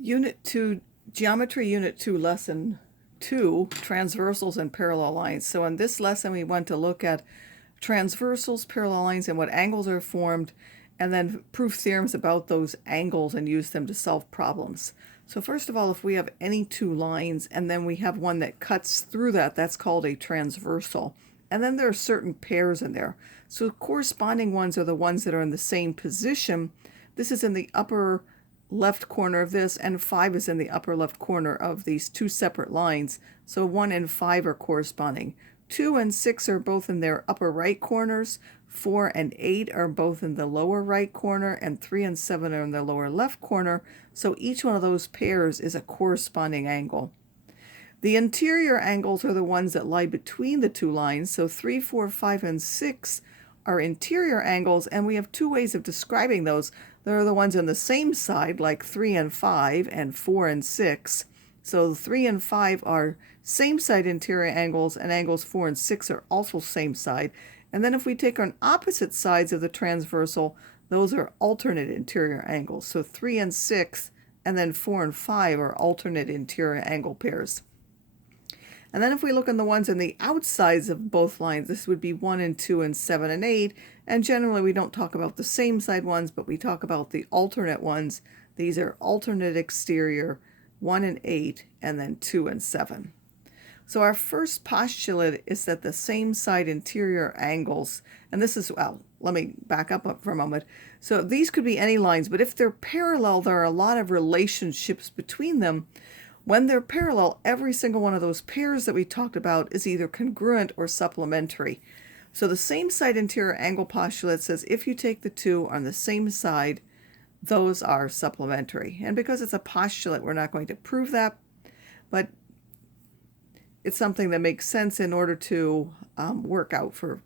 Unit 2, Geometry Unit 2, Lesson 2, Transversals and Parallel Lines. So in this lesson we want to look at transversals, parallel lines, and what angles are formed, and then prove theorems about those angles and use them to solve problems. So first of all, if we have any two lines and then we have one that cuts through that, that's called a transversal. And then there are certain pairs in there. So corresponding ones are the ones that are in the same position. This is in the upper left corner of this, and 5 is in the upper left corner of these two separate lines. So 1 and 5 are corresponding. 2 and 6 are both in their upper right corners. 4 and 8 are both in the lower right corner, and 3 and 7 are in the lower left corner. So each one of those pairs is a corresponding angle. The interior angles are the ones that lie between the two lines. So 3, 4, 5, and 6 are interior angles, and we have two ways of describing those. There are the ones on the same side, like 3 and 5, and 4 and 6. So 3 and 5 are same-side interior angles, and angles 4 and 6 are also same side. And then if we take on opposite sides of the transversal, those are alternate interior angles. So 3 and 6, and then 4 and 5 are alternate interior angle pairs. And then if we look on the ones on the outsides of both lines, this would be 1 and 2 and 7 and 8. And generally we don't talk about the same side ones, but we talk about the alternate ones. These are alternate exterior, 1 and 8, and then 2 and 7. So our first postulate is that the same side interior angles, and this is, well, let me back up for a moment. So these could be any lines, but if they're parallel, there are a lot of relationships between them. When they're parallel, every single one of those pairs that we talked about is either congruent or supplementary. So the same side interior angle postulate says if you take the two on the same side, those are supplementary. And because it's a postulate, we're not going to prove that, but it's something that makes sense in order to work out for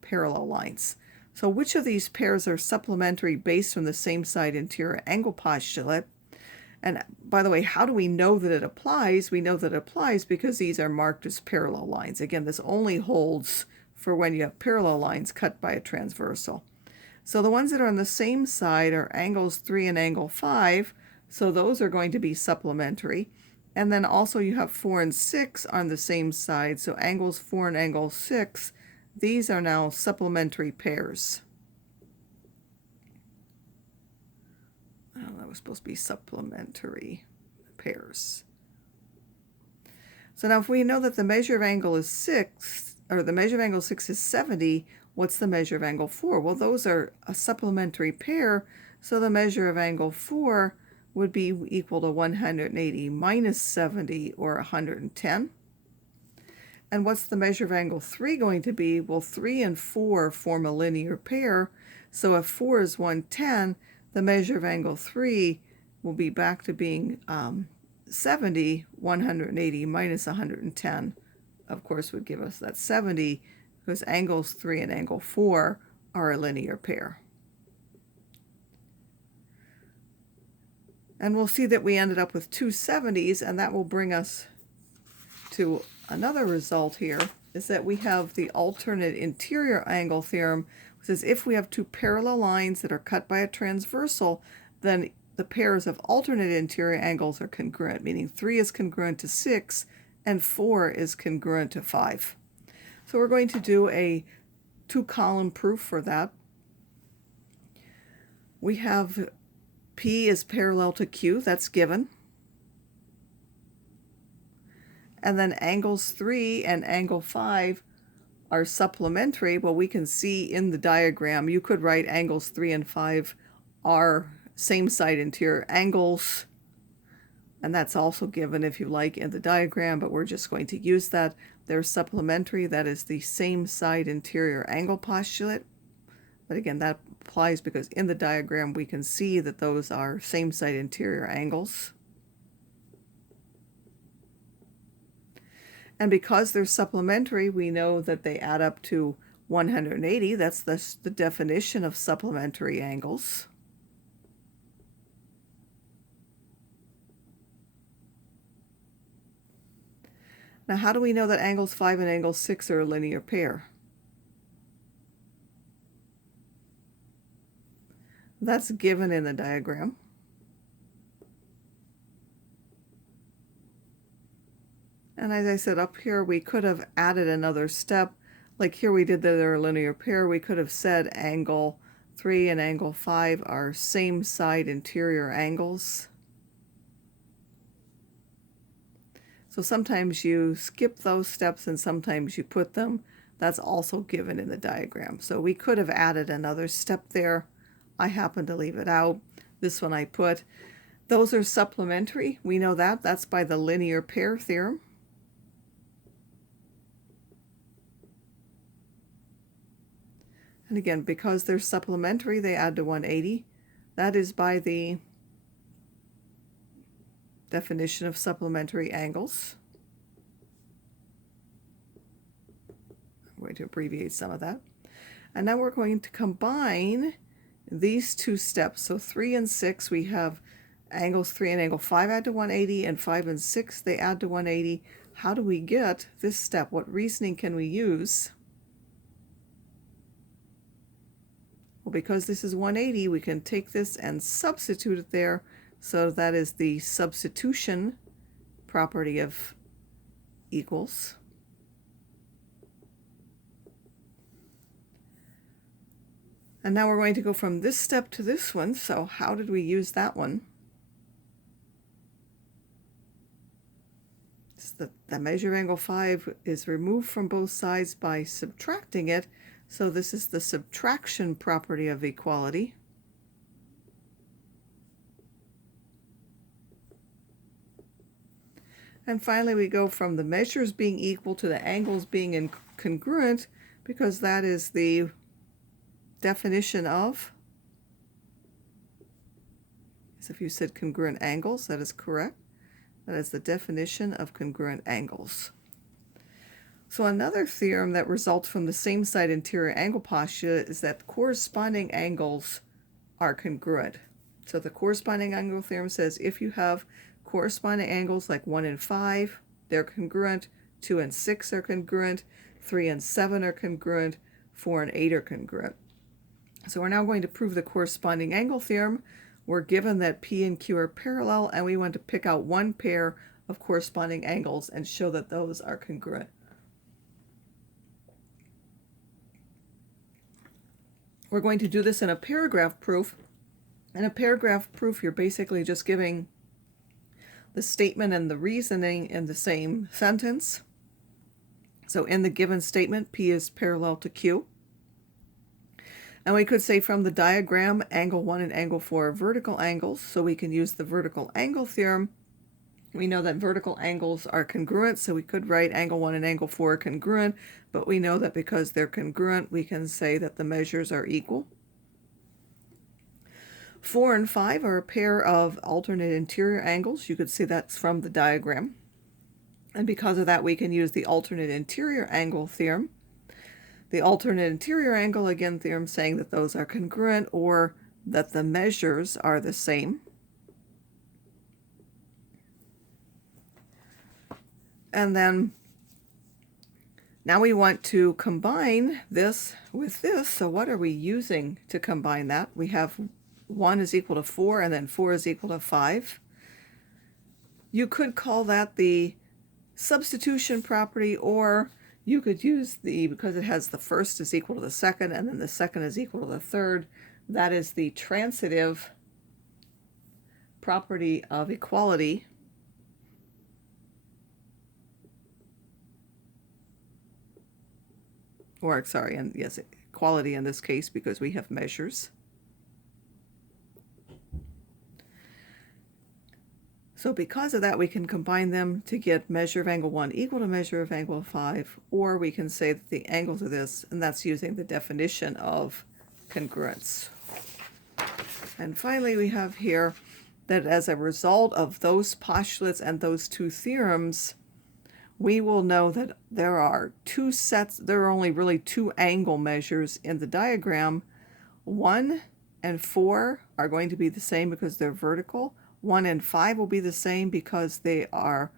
parallel lines. So which of these pairs are supplementary based on the same side interior angle postulate? And by the way, how do we know that it applies? We know that it applies because these are marked as parallel lines. Again, this only holds for when you have parallel lines cut by a transversal. So the ones that are on the same side are angles 3 and angle 5. So those are going to be supplementary. And then also you have 4 and 6 on the same side. So angles 4 and angle 6, these are now supplementary pairs. That was supposed to be supplementary pairs. So now if we know that the measure of angle is 6, or the measure of angle 6 is 70, what's the measure of angle 4? Well, those are a supplementary pair, so the measure of angle 4 would be equal to 180 minus 70, or 110. And what's the measure of angle 3 going to be? Well, 3 and 4 form a linear pair, so if 4 is 110, the measure of angle 3 will be back to being 70. 180 minus 110, of course, would give us that 70, because angles 3 and angle 4 are a linear pair. And we'll see that we ended up with two 70s, and that will bring us to another result here, is that we have the alternate interior angle theorem, which says if we have two parallel lines that are cut by a transversal, then the pairs of alternate interior angles are congruent, meaning 3 is congruent to 6 and 4 is congruent to 5. So we're going to do a two-column proof for that. We have P is parallel to Q, that's given. And then angles 3 and angle 5 are supplementary. Well, we can see in the diagram, you could write angles 3 and 5 are same side interior angles, and that's also given if you like in the diagram, but we're just going to use that. They're supplementary. That is the same side interior angle postulate. But again, that applies because in the diagram we can see that those are same side interior angles. And because they're supplementary, we know that they add up to 180. That's the definition of supplementary angles. Now, how do we know that angles 5 and angle 6 are a linear pair? That's given in the diagram. And as I said, up here we could have added another step. Like here we did their linear pair. We could have said angle 3 and angle 5 are same-side interior angles. So sometimes you skip those steps and sometimes you put them. That's also given in the diagram. So we could have added another step there. I happen to leave it out. This one I put. Those are supplementary. We know that. That's by the linear pair theorem. And again, because they're supplementary, they add to 180. That is by the definition of supplementary angles. I'm going to abbreviate some of that. And now we're going to combine these two steps. So 3 and 6, we have angles 3 and angle 5 add to 180, and 5 and 6, they add to 180. How do we get this step? What reasoning can we use? Well, because this is 180, we can take this and substitute it there. So that is the substitution property of equals. And now we're going to go from this step to this one. So how did we use that one? The measure of angle 5 is removed from both sides by subtracting it. So this is the subtraction property of equality. And finally, we go from the measures being equal to the angles being congruent, because that is the definition of, as if you said congruent angles, that is correct. That is the definition of congruent angles. So another theorem that results from the same-side interior angle postulate is that corresponding angles are congruent. So the corresponding angle theorem says if you have corresponding angles like 1 and 5, they're congruent, 2 and 6 are congruent, 3 and 7 are congruent, 4 and 8 are congruent. So we're now going to prove the corresponding angle theorem. We're given that P and Q are parallel, and we want to pick out one pair of corresponding angles and show that those are congruent. We're going to do this in a paragraph proof. In a paragraph proof, you're basically just giving the statement and the reasoning in the same sentence. So in the given statement, P is parallel to Q. And we could say from the diagram, angle 1 and angle 4 are vertical angles, so we can use the vertical angle theorem. We know that vertical angles are congruent, so we could write angle 1 and angle 4 are congruent, but we know that because they're congruent, we can say that the measures are equal. 4 and 5 are a pair of alternate interior angles. You could see that's from the diagram. And because of that, we can use the alternate interior angle theorem. The alternate interior angle, again, theorem saying that those are congruent or that the measures are the same. And then now we want to combine this with this. So what are we using to combine that? We have 1 is equal to 4, and then 4 is equal to 5. You could call that the substitution property, or you could use because it has the first is equal to the second, and then the second is equal to the third, that is the transitive property of equality. Or, sorry, and yes, equality in this case because we have measures. So because of that, we can combine them to get measure of angle 1 equal to measure of angle 5, or we can say that the angles are this, and that's using the definition of congruence. And finally, we have here that as a result of those postulates and those two theorems, we will know that there are there are only really two angle measures in the diagram. 1 and 4 are going to be the same because they're vertical. 1 and 5 will be the same because they are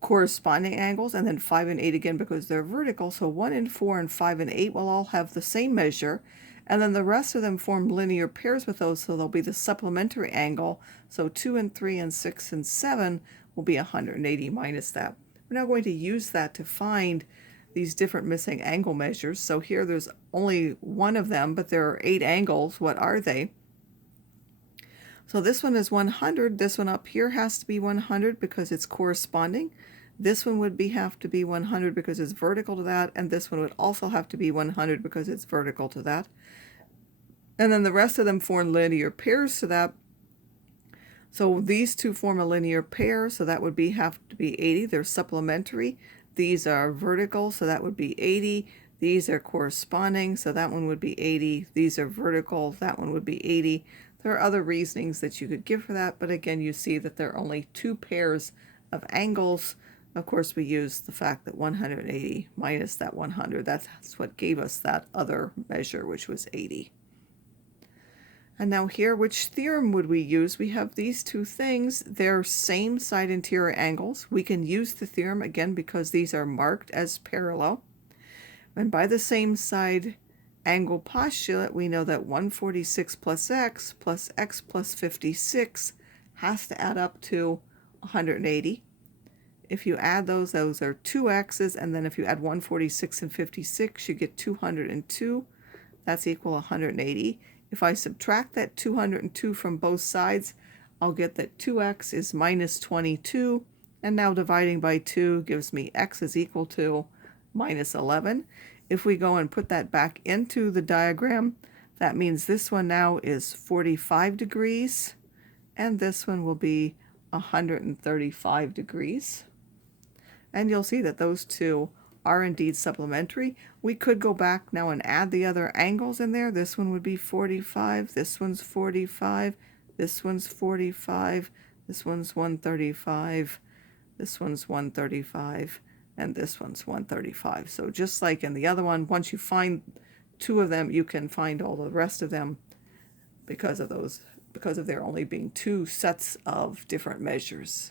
corresponding angles, and then 5 and 8 again because they're vertical. So 1 and 4 and 5 and 8 will all have the same measure, and then the rest of them form linear pairs with those, so they'll be the supplementary angle. So 2 and 3 and 6 and 7 will be 180 minus that. We're now going to use that to find these different missing angle measures. So here there's only one of them, but there are 8 angles. What are they? So this one is 100. This one up here has to be 100 because it's corresponding. This one would have to be 100 because it's vertical to that, and this one would also have to be 100 because it's vertical to that. And then the rest of them form linear pairs to that. So these two form a linear pair, so that would have to be 80. They're supplementary. These are vertical, so that would be 80. These are corresponding, so that one would be 80. These are vertical, that one would be 80. There are other reasonings that you could give for that, but again, you see that there are only 2 pairs of angles. Of course, we use the fact that 180 minus that 100, that's what gave us that other measure, which was 80. And now here, which theorem would we use? We have these two things. They're same-side interior angles. We can use the theorem, again, because these are marked as parallel. And by the same-side angle postulate, we know that 146 plus x plus 56 has to add up to 180. If you add those are 2 x's, and then if you add 146 and 56, you get 202. That's equal 180. If I subtract that 202 from both sides, I'll get that 2x is minus 22, and now dividing by 2 gives me x is equal to minus 11. If we go and put that back into the diagram, that means this one now is 45 degrees, and this one will be 135 degrees. And you'll see that those two are indeed supplementary. We could go back now and add the other angles in there. This one would be 45, this one's 45, this one's 45, this one's 135, this one's 135, and this one's 135. So just like in the other one, once you find 2 of them, you can find all the rest of them because of there only being 2 sets of different measures.